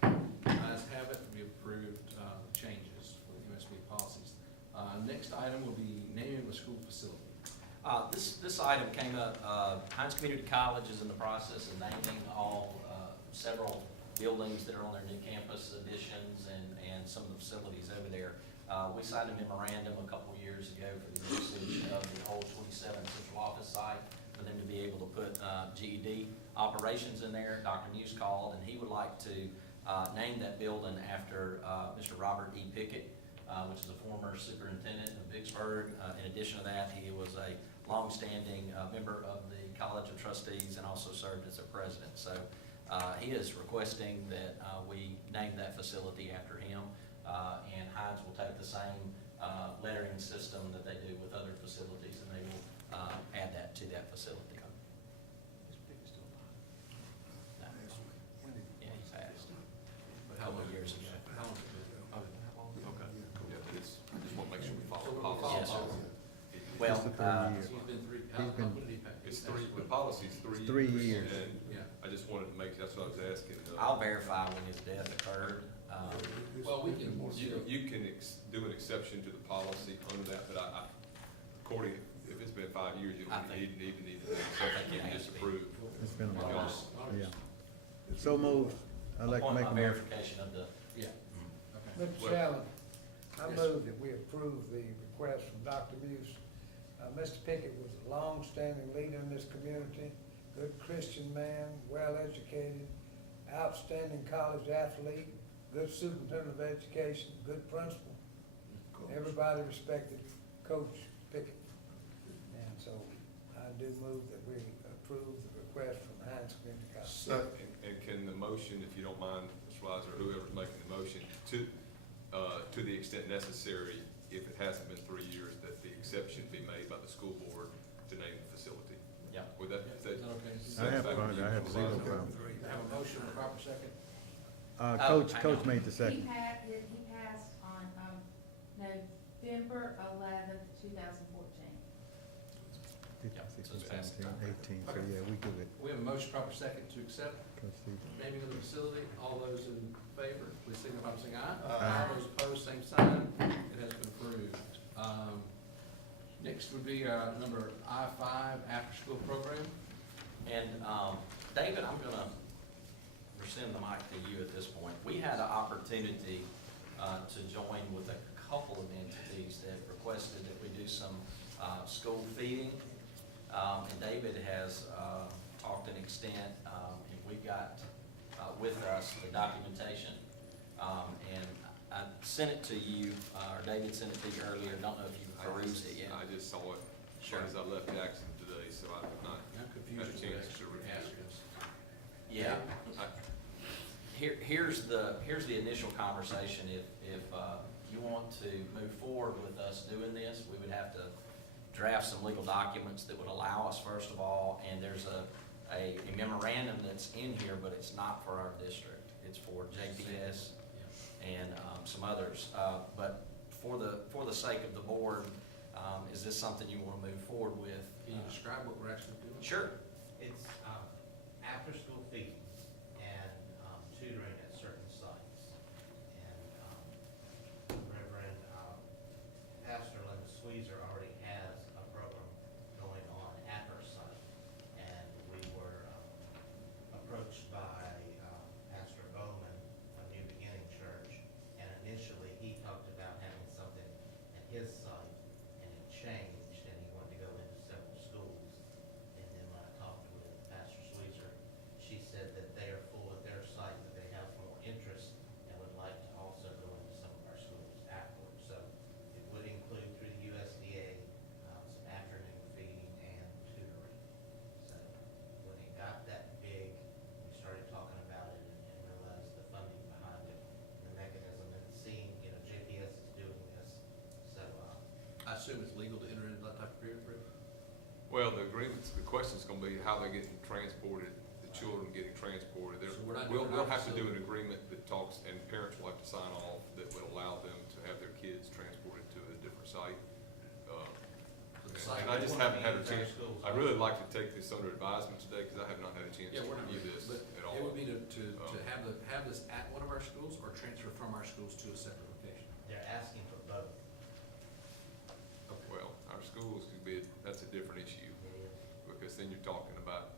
Ayes have it, we approved the changes for the MSBA policies. Next item will be naming of the school facility. This item came up, Hines Community College is in the process of naming several buildings that are on their new campus additions and some of the facilities over there. We signed a memorandum a couple years ago for the usage of the old 27 central office site for them to be able to put GED operations in there. Dr. News called and he would like to name that building after Mr. Robert E. Pickett, which is a former superintendent of Vicksburg. In addition to that, he was a longstanding member of the College of Trustees and also served as their president. So he is requesting that we name that facility after him, and Hines will take the same lettering system that they do with other facilities, and they will add that to that facility. No. Yeah, he passed. How Couple long years ago. How long has it been? Okay. Yeah, but it's, I just want to make sure we follow So the we'll policy. Yes, sir. follow. Well, It's the 3 years. He's been three, He's been- when did he pass? It's three, the policy's 3 years. 3 years. And Yeah. I just wanted to make, that's what I was asking. I'll verify when his death occurred. Well, we can, You can do an exception to the policy under that, but according, if it's been 5 years, you I don't think- even need to do an exception, you can just approve. It's been a I'll while. just- Yeah. So moved. I'd like to Upon make my a motion. verification of the, yeah, okay. Mr. Well- Chairman, I Yes. move that we approve the request from Dr. Muse. Mr. Pickett was a long-standing leader in this community, good Christian man, well-educated, outstanding college athlete, good superintendent of education, good principal. Everybody respected Coach Pickett. And so I do move that we approve the request from Hines Community College. And can the motion, if you don't mind, Mr. Wise, or whoever's making the motion, to the extent necessary, if it hasn't been 3 years, that the exception be made by the school board to name the facility? yeah. Would that, Is is that that? okay? I have zero problem. Have a motion and proper second? Coach I know. made the second. He passed on, November 11th, 2014. 15, so it's 16, past 17, 18, so yeah, we good. We have a motion, proper second to accept Trustee. naming of the facility. All those in favor, please signify by saying aye. Aye. All those opposed, same sign. It has been approved. Next would be number I-5, after-school program. And, David, I'm gonna rescind the mic to you at this point. We had an opportunity, to join with a couple of entities that requested that we do some, school feeding. And David has, talked an extent, and we've got, with us the documentation. And I sent it to you, or David sent it to you earlier, don't know if you perused it yet. I just saw it Sure. as I left Jackson today, so I have not I'm confused had a with chance that. to review Ask it. us. Yeah. Here's the initial conversation. If you want to move forward with us doing this, we would have to draft some legal documents that would allow us, first of all, and there's a memorandum that's in here, but it's not for our district. It's for JPS and some others. But for the sake of the board, is this something you want to move forward with? Can you describe what we're actually doing? Sure. It's after-school feeding and tutoring at certain sites. And Reverend Pastor Linda Sweezer already has a program going on at her site. And we were approached by Pastor Bowman of New Beginning Church. And initially, he talked about having something at his site, and it changed assume it's legal to enter into that type of agreement, Rick? Well, the agreements, the question's gonna be how they're getting transported, the children getting transported. So we're not We'll doing our have to do an facility. agreement that talks, and parents will have to sign off, that would allow them to have their kids transported to a different site. The site And I they just wanna haven't had a chance, I'd really like to take this under advisement today, because I have not had a chance Yeah, to we're not, review this but at all. it would be to Um, have this at one of our schools or transfer from our schools to a separate location. They're asking for both. Well, our schools could be, that's a different issue, because then you're talking about,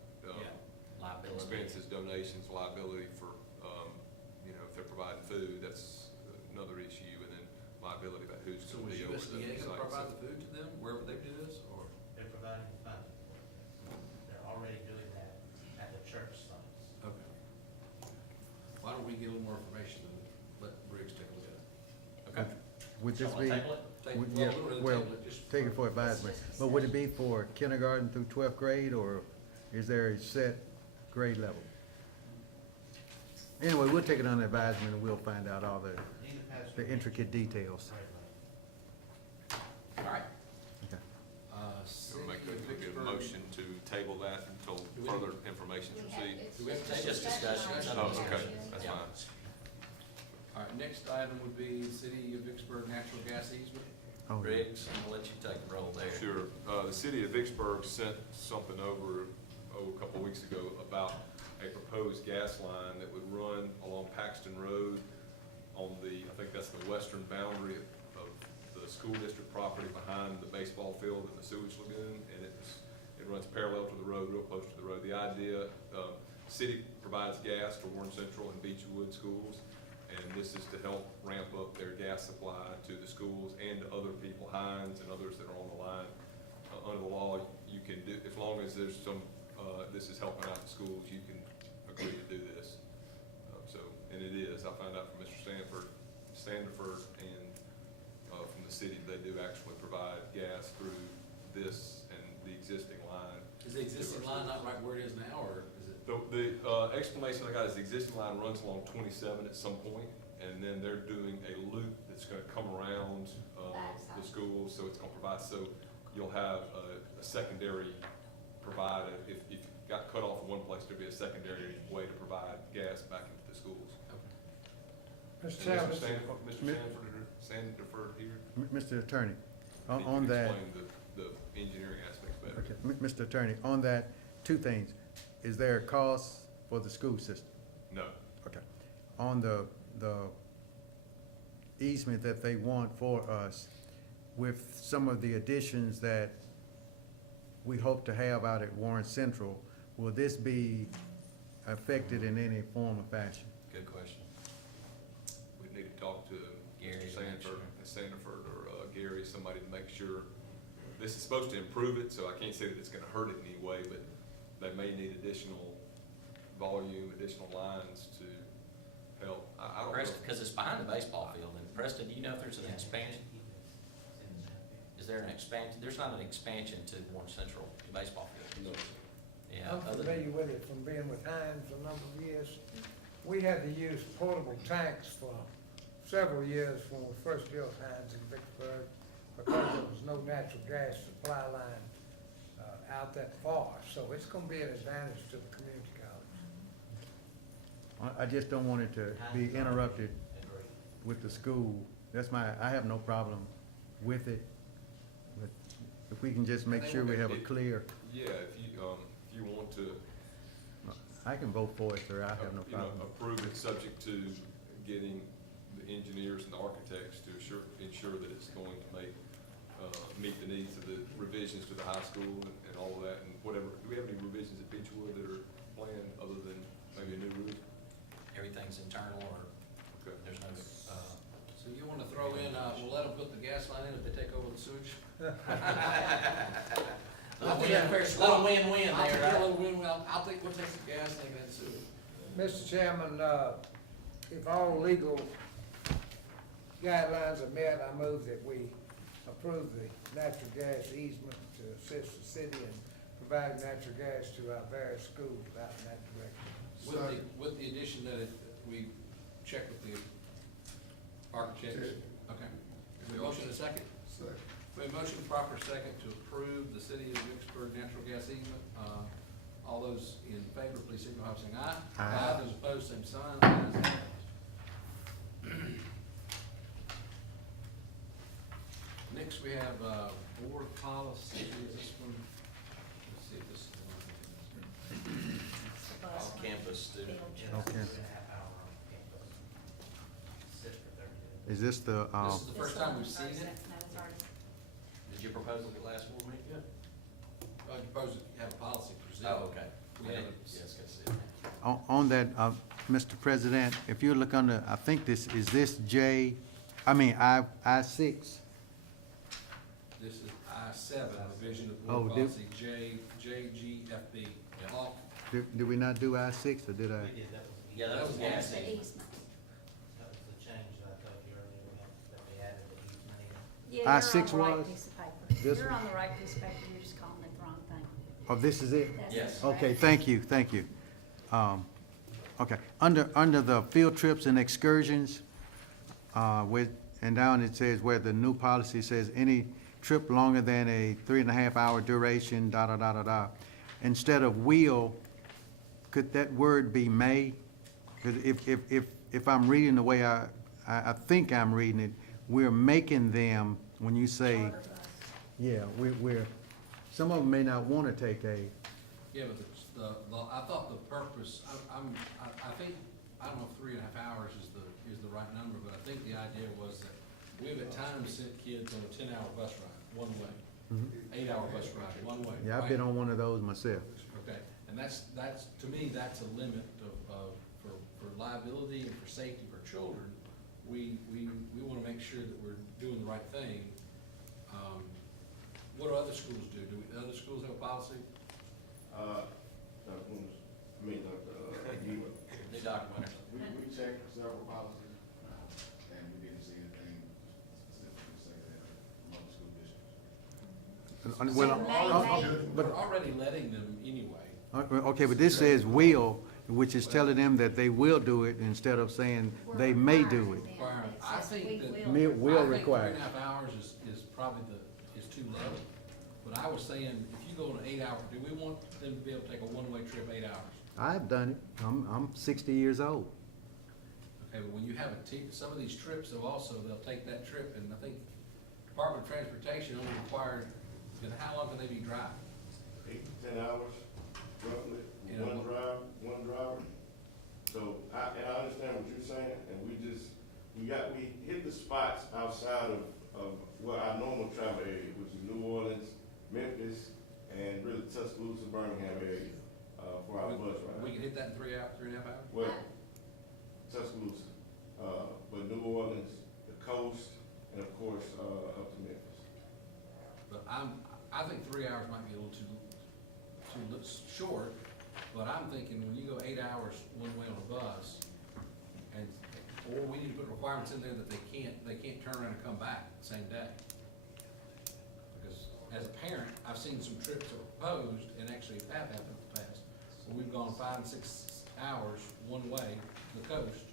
Liability. expenses, donations, liability for, if they're providing food, that's another issue, and then liability about who's So gonna is be over the USDA site. gonna provide So- the food to them wherever they do this, or? They're providing funding for it. They're already doing that at the church sites. Okay. Why don't we get a little more information and let Briggs take a look at it? Okay. Would this So be? we'll table it? Take- Yeah, we don't really well, table it, just take it for advisement, but would it be for kindergarten through 12th grade, or is there a set grade level? Anyway, we'll take it under advisement, and we'll find out all the intricate details. All right. Okay. So we'll make City of a Vicksburg- motion to table that until Do we- further information is received. Do we have It's just discussion. Oh, okay, that's Yeah. fine. All right, next item would be City of Vicksburg natural gas easement. Oh, yeah. Briggs, I'm gonna let you take the roll there. Sure. The city of Vicksburg sent something over, a couple of weeks ago about a proposed gas line that would run along Paxton Road on the, I think that's the western boundary of the school district property behind the baseball field and the sewage lagoon, and it runs parallel to the road, real close to the road. The idea, city provides gas to Warren Central and Beechwood schools, and this is to help ramp up their gas supply to the schools and to other people, Hines and others that are on the line. Under the law, you can do, as long as there's some, this is helping out the schools, you can agree to do this. And it is, I found out from Mr. Sandiford and, from the city, they do actually provide gas through this and the existing line. Is the existing line not right where it is now, or is it? The explanation I got is the existing line runs along 27 at some point, and then they're doing a loop that's gonna come around the schools, so it's gonna provide, so you'll have a secondary provider. If you got cut off in one place, there'd be a secondary way to provide gas back into the schools. Mr. And Chairman, Mr. Sandiford here? Mr. Attorney, He on can that, explain the engineering aspects better. okay, Mr. Attorney, on that, two things. Is there a cost for the school system? No. Okay. On the easement that they want for us, with some of the additions that we hope to have out at Warren Central, will this be affected in any form or fashion? Good question. We'd need to talk to Gary Mr. to make sure. Sandiford or Gary, somebody to make sure. This is supposed to improve it, so I can't say that it's gonna hurt it in any way, but they may need additional volume, additional lines to help. I don't know. Preston, because it's behind the baseball field, and Preston, do you know if there's an expansion? Is there an expansion? There's not an expansion to Warren Central baseball field. No. Yeah. I'm other- familiar with it from being with Hines a number of years. We had to use portable tanks for several years when we first built Hines in Vicksburg, because there was no natural gas supply line out that far. So it's gonna be an advantage to the community college. I just don't want it to be interrupted with the school. That's I have no problem with it, but if we can just make sure we have a clear, Yeah, if you want to, I can vote for it, sir, I have no problem. approve it subject to getting the engineers and the architects to ensure that it's going to meet the needs of the revisions to the high school and all of that, and whatever. Do we have any revisions at Beechwood that are planned, other than maybe a new roof? Everything's internal, or Okay. there's no, So you wanna throw in, we'll let them put the gas line in if they take over the sewage? little win-win I'll take there, a right? little win-win. We'll take the gas, take that sewage. Mr. Chairman, if all legal guidelines are met, I move that we approve the natural gas easement to assist the city in providing natural gas to our various schools out in that direction. With the addition that we check with the architects. Okay. Is there a motion and a second? Second. We have motion proper second to approve the city of Vicksburg natural gas easement. All those in favor, please signify by saying aye. Aye. Those opposed, same sign. Ayes have it. Next, we have, board policy. Is this one? Let's see if this is the one. Off-campus student. Okay. 2.5 hour on campus. Sit for 30 minutes. Is this the, This is the first time we've seen it. No, it's already. Did you propose it at last board meeting? I propose that you have a policy presented. Oh, okay. We I have didn't- it. Yes, can see it. on that, Mr. President, if you look under, I think is this I-6? This is I-7, revision of Oh, board did- policy JGFB. Off- Did we not do I-6, or did I? We did, that was, Yeah, that was gas The easement. easement. that was the change that I told you earlier, that we added the easement in. Yeah, I-6 you're on the right was? piece of This paper. You're one? on the right piece of paper, you're just calling it the wrong thing. Oh, this is it? That's Yes. correct. Okay, thank you. Okay, under the field trips and excursions, and down it says where the new policy says any trip longer than a 3.5 hour duration, da, da, da, da, da. Instead of will, could that word be may? Because if I'm reading the way I think I'm reading it, we're making them, when you say, Charter bus. yeah, we're, some of them may not want to take a, Yeah, but I thought the purpose, I think, I don't know if 3.5 hours is the right number, but I think the idea was that we've at times sent kids on a 10-hour bus ride, one way, 8-hour bus ride, one way. yeah, I've been on one of those myself. Okay, and that's, to me, that's a limit for liability and for safety for children. We wanna make sure that we're doing the right thing. What do other schools do? Do other schools have a policy? Dr. Williams, Ewing, They document it. we checked several policies, and we didn't see anything specifically say that among school districts. Well, We're already letting them anyway. okay, but this says will, which is telling them that they will do it instead of saying they may do it. Requirement. I think that. Will require. I think 3.5 hours is probably is too low. But I was saying, if you go on an 8 hour, do we want them to be able to take a one-way trip 8 hours? I've done it. I'm 60 years old. Okay, but when you have some of these trips, they'll take that trip, and I think Department of Transportation only required, how long can they be driving? 8 to 10 hours, roughly, Yeah. one driver. So, I understand what you're saying, and we hit the spots outside of where our normal travel area, which is New Orleans, Memphis, and really Tuscaloosa, Birmingham area, for our bus We ride. can hit that in 3.5 hours? Well, Tuscaloosa, but New Orleans, the coast, and of course, up to Memphis. But I think 3 hours might be a little too short, but I'm thinking when you go 8 hours one way on a bus, or we need to put requirements in there that they can't turn around and come back the same day. Because as a parent, I've seen some trips that were proposed and actually have happened in the past, where we've gone 5 and 6 hours one way to the coast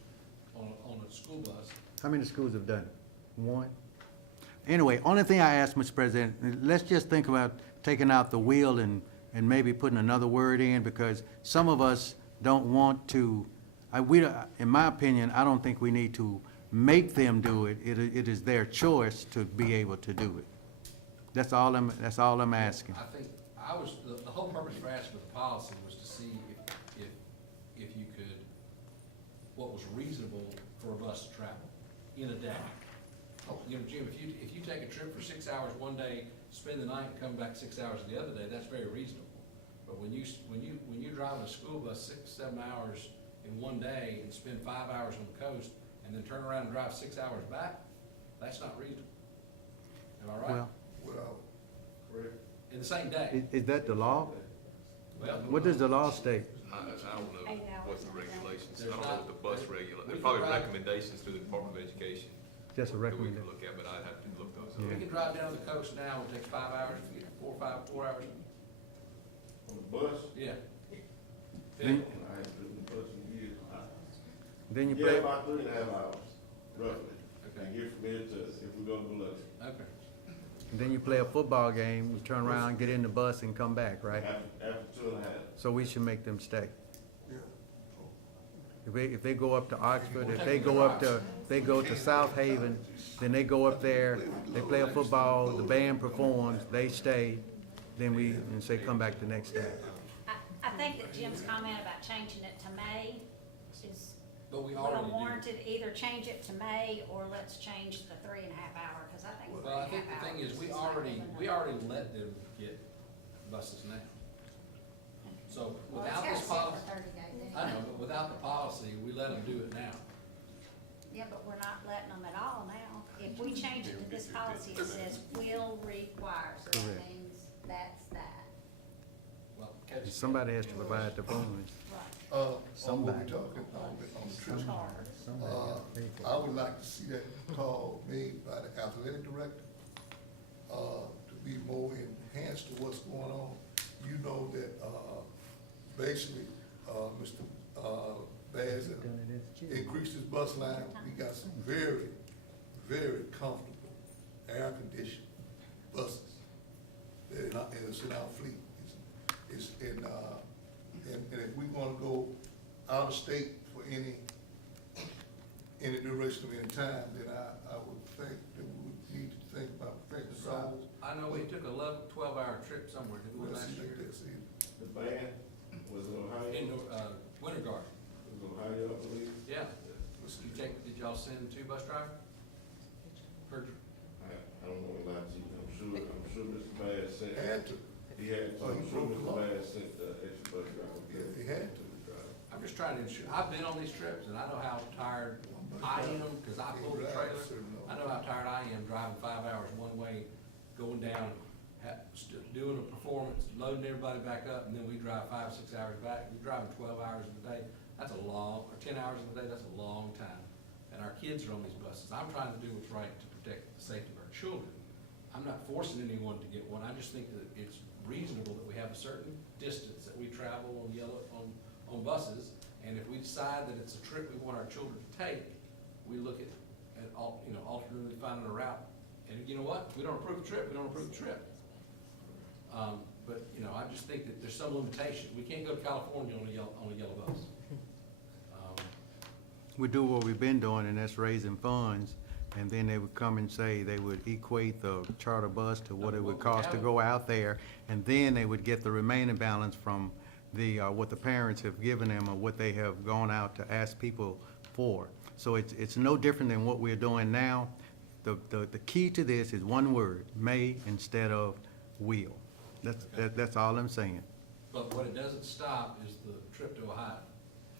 on a school bus. How many schools have done it? One? Anyway, only thing I ask, Mr. President, let's just think about taking out the will and maybe putting another word in, because some of us don't want to, in my opinion, I don't think we need to make them do it. It is their choice to be able to do it. That's all I'm asking. I think, the whole purpose for asking for the policy was to see if you could, what was reasonable for a bus to travel in a day. You know, Jim, if you take a trip for 6 hours one day, spend the night and come back 6 hours the other day, that's very reasonable. But when you drive a school bus 6, 7 hours in one day and spend 5 hours on the coast and then turn around and drive 6 hours back, that's not reasonable. Am I right? Well, correct. In the same day. Is that the law? Well, What does the law state? I don't know 8 hours. what's the regulations, I There's don't know not- what the bus regula, we there's can probably drive- recommendations to the Department of Education Just a that we recommendation. can look at, but I'd have to look those We up. can drive down the coast now, it takes 5 hours to get 4 hours. On the bus, Yeah. Then- I ain't driven the bus in years. Then you Yeah, play, about 3.5 hours, roughly. Okay. And get from here to, if we go to Biloxi. Okay. And then you play a football game, you turn around, get in the bus and come back, right? After 2.5. So we should make them stay. Yeah. If they go up to Oxford, if they go to South Haven, then they go up there, they play a football, the band performs, they stay, then we, and say, come back the next day. I think that Jim's comment about changing it to May is But we already well do. warranted. Either change it to May or let's change the 3.5 hour, because I think Well, I 3.5 think the thing hours is, not good we enough. already let them get buses now. So Well, it's without gotta this sit policy, for 30 days. I know, but without the policy, we let them do it now. Yeah, but we're not letting them at all now. If we change it to this policy, it says will require, so that Correct. means that's that. Well, Somebody has to provide the funds. Right. On what Somebody. we talking on the trip, Somebody has to pay for it. I would like to see that call made by the athletic director, to be more enhanced to what's going on. You know that, basically, Mr. Bass increased his bus line. We got some very, very comfortable, air-conditioned buses that is in our fleet. It's in, and if we wanna go out of state for any duration of any time, then I would think that we would need to think about perfecting So, routes. I know we took a 12-hour trip somewhere, did we Well, last see, like year? that, see, The band was in Ohio. In, Winter Garden, It was Ohio, I believe. yeah. Did y'all send 2 bus drivers? Heard you. I don't want to lie to you. I'm sure Mr. Bass sent. had to, He had, Oh, I'm he sure broke the Mr. law. Bass sent the extra bus driver. yeah, he had to. I'm just trying to ensure, I've been on these trips and I know how tired I am, cause I pull the trailer. I know how tired I am driving 5 hours one way, going down, doing a performance, loading everybody back up, and then we drive 5 or 6 hours back. We're driving 12 hours in a day. That's a long, or 10 hours in a day, that's a long time. And our kids are on these buses. I'm trying to do what's right to protect the safety of our children. I'm not forcing anyone to get one. I just think that it's reasonable that we have a certain distance that we travel on buses. And if we decide that it's a trip we want our children to take, we look at alternately finding a route. And you know what? If we don't approve the trip, we don't approve the trip. But, I just think that there's some limitation. We can't go to California on a yellow bus. We do what we've been doing, and that's raising funds, and then they would come and say they would equate the charter bus to what it would cost to go out there, and then they would get the remaining balance from what the parents have given them or what they have gone out to ask people for. So it's no different than what we're doing now. The key to this is one word, may instead of will. That's all I'm saying. But what it doesn't stop is the trip to Ohio.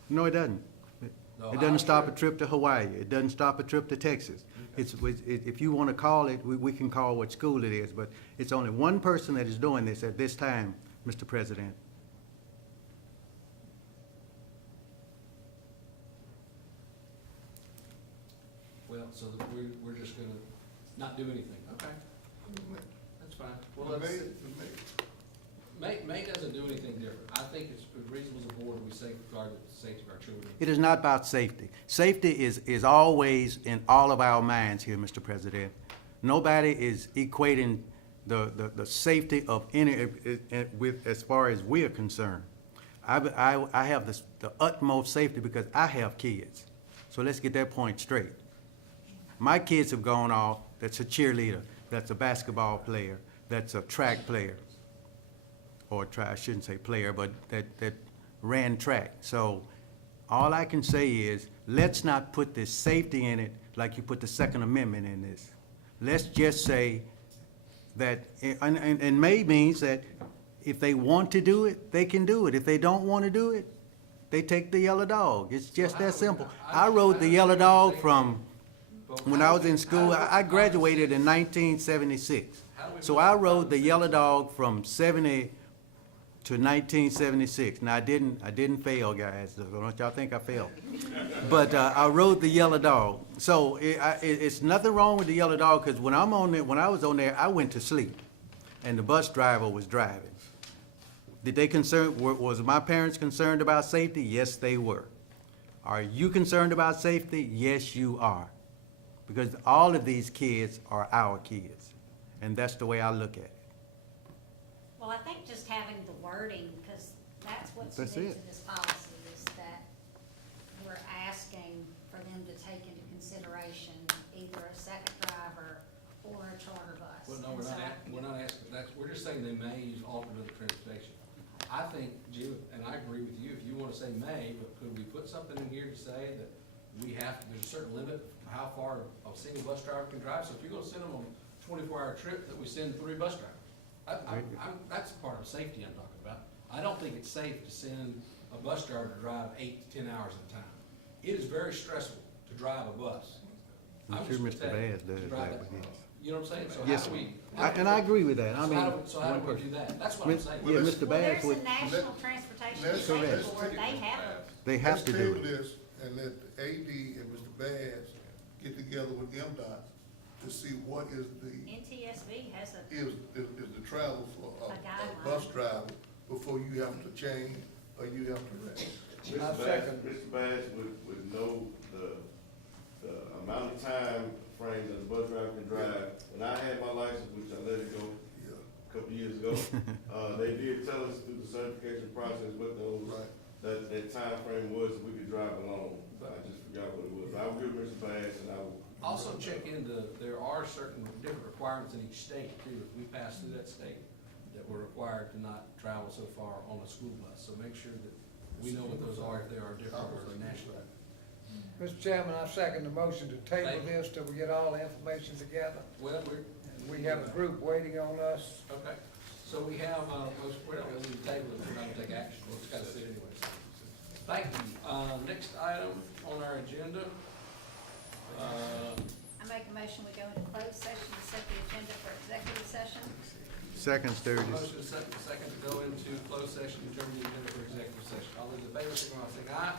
No, it doesn't. The It Ohio doesn't stop a trip- trip to Hawaii. It doesn't stop a trip to Texas. If you want to call it, we can call what school it is, but it's only one person that is doing this at this time, Mr. President. Well, so that we're just gonna not do anything. Okay, that's fine. Well, The let's, May- May doesn't do anything different. I think it's reasonable as a board that we safeguard the safety of our children. It is not about safety. Safety is always in all of our minds here, Mr. President. Nobody is equating the safety of any, with, as far as we are concerned. I have the utmost safety because I have kids. So let's get that point straight. My kids have gone off, that's a cheerleader, that's a basketball player, that's a track player. Or I shouldn't say player, but that ran track. So all I can say is, let's not put this safety in it like you put the Second Amendment in this. Let's just say that, and may means that if they want to do it, they can do it. If they don't want to do it, they take the yellow dog. It's just that simple. I rode the yellow dog from, when I was in school, I graduated in 1976. So I rode the yellow dog from 70 to 1976. Now, I didn't fail, guys. So don't y'all think I failed. But I rode the yellow dog. So it's nothing wrong with the yellow dog, because when I was on there, I went to sleep, and the bus driver was driving. Did they was my parents concerned about safety? Yes, they were. Are you concerned about safety? Yes, you are. Because all of these kids are our kids. and that's the way I look at it. Well, I think just having the wording, because that's what's new That's to it. this policy, is that we're asking for them to take into consideration either a second driver or a charter bus. Well, no, And so we're not asking, we're just saying they may use alternate transportation. I think, Jim, and I agree with you, if you wanna say may, but could we put something in here to say that we have, there's a certain limit of how far a single bus driver can drive? So if you're gonna send them on a 24-hour trip, that we send 3 bus drivers. That's part of safety I'm talking about. I don't think it's safe to send a bus driver to drive 8 to 10 hours at a time. It is very stressful to drive a bus. I'm just sure Mr. pathetic Bass does to drive that, but bus. yes. You know what I'm saying? So Yes, how do we? And I agree with that. I mean, So how do we do that? That's what I'm saying. Yeah, Mr. Well, Bass there's would, a National Let- Transportation let's- Safety Correct. Board, they have a, they have to do Let's it. table this and let the AD and Mr. Bass get together with MDOT to see what is the, NTSB has a, is the travel for A a guideline. bus driver before you have to change or you have to rest. I Mr. Bass, second. Mr. Bass would know the amount of time frame that a bus driver can drive. When I had my license, which I let it go Yeah, a couple years ago, they did tell us through the certification process what those, right. that time frame was that we could drive alone. I just forgot what it was. But I would give Mr. Bass and I will. Also check into, there are certain different requirements in each state too. If we pass through that state, that we're required to not travel so far on a school bus. So make sure that we know what those are, if they are different or national. Mr. Chairman, I second the motion to table Thank you. this till we get all the information together. Well, we're, And we have a group waiting on us. okay. So we have, we're not going to table it, we're not going to take action. We'll just got to sit anyways. Thank you. Next item on our agenda. I make a motion, we go into closed session to set the agenda for executive session. Second, Sturgis. Motion second to go into closed session, determine the agenda for executive session. All those in favor, signify by saying aye.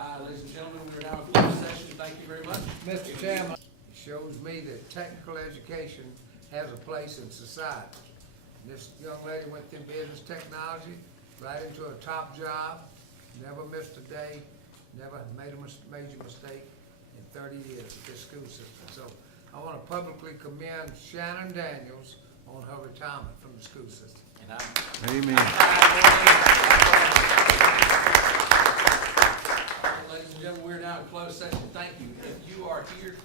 Aye. Ladies and gentlemen, we are now in closed session. Thank you very much. Mr. Chairman, it shows me that technical education has a place in society. This young lady went through business technology, right into a top job, never missed a day, never made a major mistake in 30 years at this school system. So I want to publicly commend Shannon Daniels on her retirement from the school system. And I'm Amen. Ladies and gentlemen, we're now in closed session. Thank you. If you are here,